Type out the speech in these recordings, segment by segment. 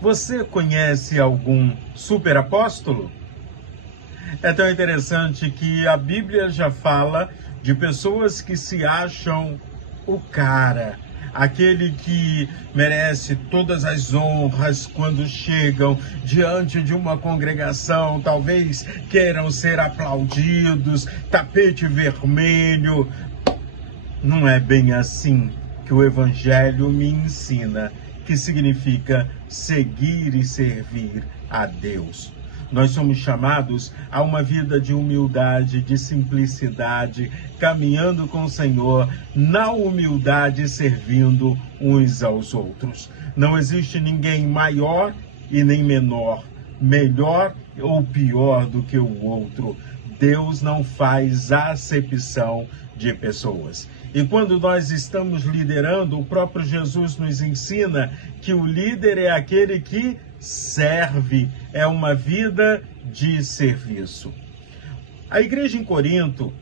Você conhece algum superapóstolo? É tão interessante que a Bíblia já fala de pessoas que se acham o cara, aquele que merece todas as honras quando chegam diante de uma congregação, talvez queiram ser aplaudidos, tapete vermelho. Não é bem assim que o Evangelho me ensina, que significa seguir e servir a Deus. Nós somos chamados a uma vida de humildade, de simplicidade, caminhando com o Senhor, na humildade, servindo uns aos outros. Não existe ninguém maior e nem menor, melhor ou pior do que o outro. Deus não faz acepção de pessoas. E quando nós estamos liderando, o próprio Jesus nos ensina que o líder é aquele que serve, é uma vida de serviço. A igreja em Corinto,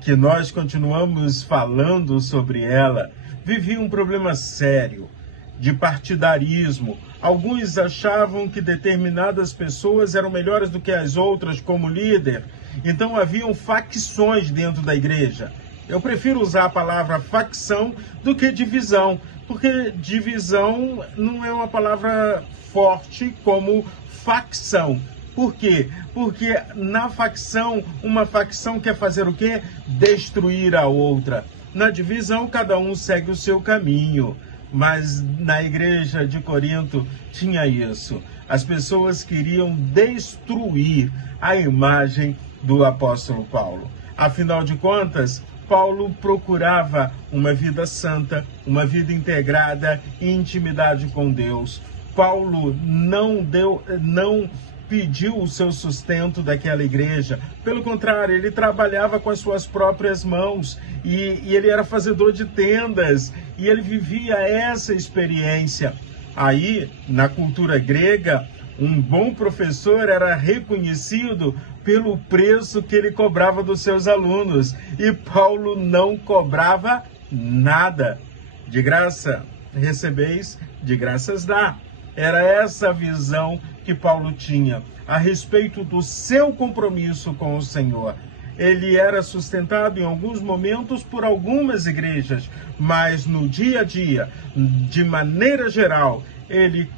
que nós continuamos falando sobre ela, vivia um problema sério de partidarismo. Alguns achavam que determinadas pessoas eram melhores do que as outras como líder, então haviam facções dentro da igreja. Eu prefiro usar a palavra facção do que divisão, porque divisão não é uma palavra forte como facção. Por quê? Porque na facção, uma facção quer fazer o quê? Destruir a outra. Na divisão, cada um segue o seu caminho. Mas na igreja de Corinto tinha isso. As pessoas queriam destruir a imagem do apóstolo Paulo. Afinal de contas, Paulo procurava uma vida santa, uma vida integrada e intimidade com Deus. Paulo não pediu o seu sustento daquela igreja. Pelo contrário, ele trabalhava com as suas próprias mãos e ele era fazedor de tendas e ele vivia essa experiência. Aí, na cultura grega, um bom professor era reconhecido pelo preço que ele cobrava dos seus alunos. E Paulo não cobrava nada. De graça recebeis, de graças dá. Era essa a visão que Paulo tinha a respeito do seu compromisso com o Senhor. Ele era sustentado em alguns momentos por algumas igrejas, mas no dia a dia, de maneira geral, ele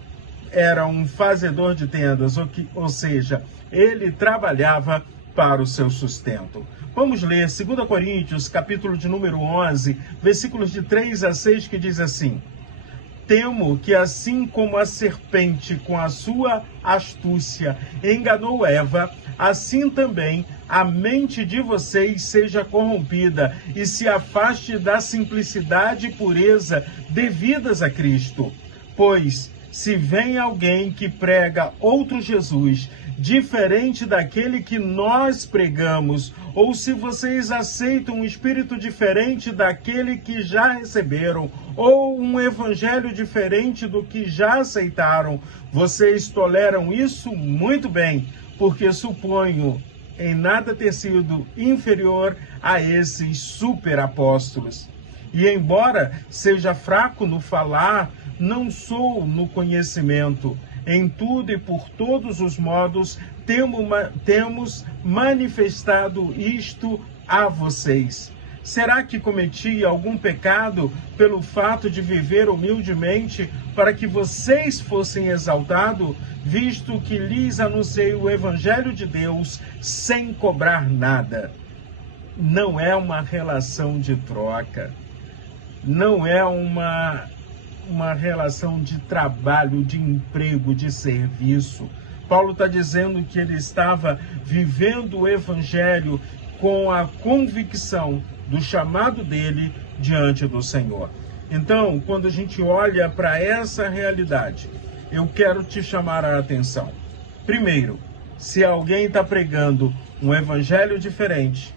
era um fazedor de tendas, ou seja, ele trabalhava para o seu sustento. Vamos ler 2 Coríntios, capítulo de número 11, versículos de 3 a 6, que diz assim: Temo que assim como a serpente com a sua astúcia enganou Eva, assim também a mente de vocês seja corrompida e se afaste da simplicidade e pureza devidas a Cristo. Pois, se vem alguém que prega outro Jesus, diferente daquele que nós pregamos, ou se vocês aceitam um espírito diferente daquele que já receberam, ou um evangelho diferente do que já aceitaram, vocês toleram isso muito bem, porque suponho em nada ter sido inferior a esses superapóstolos. E embora seja fraco no falar, não sou no conhecimento. Em tudo e por todos os modos temos manifestado isto a vocês. Será que cometi algum pecado pelo fato de viver humildemente para que vocês fossem exaltados, visto que lhes anunciei o Evangelho de Deus sem cobrar nada? Não é uma relação de troca, não é uma relação de trabalho, de emprego, de serviço. Paulo está dizendo que ele estava vivendo o Evangelho com a convicção do chamado dele diante do Senhor. Então, quando a gente olha para essa realidade, eu quero te chamar a atenção. Primeiro, se alguém está pregando um evangelho diferente,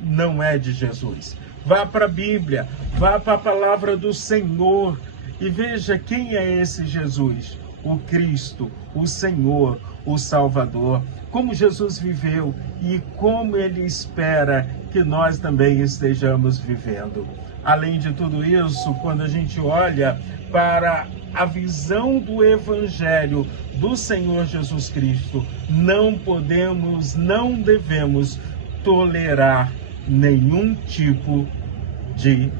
não é de Jesus. Vá para a Bíblia, vá para a palavra do Senhor e veja quem é esse Jesus, o Cristo, o Senhor, o Salvador, como Jesus viveu e como ele espera que nós também estejamos vivendo. Além de tudo isso, quando a gente olha para a visão do Evangelho do Senhor Jesus Cristo, não podemos, não devemos tolerar nenhum tipo de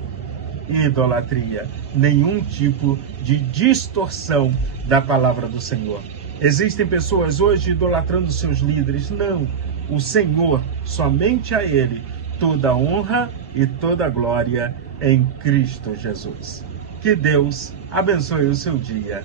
idolatria, nenhum tipo de distorção da palavra do Senhor. Existem pessoas hoje idolatrando seus líderes. Não, o Senhor, somente a Ele, toda honra e toda glória em Cristo Jesus. Que Deus abençoe o seu dia.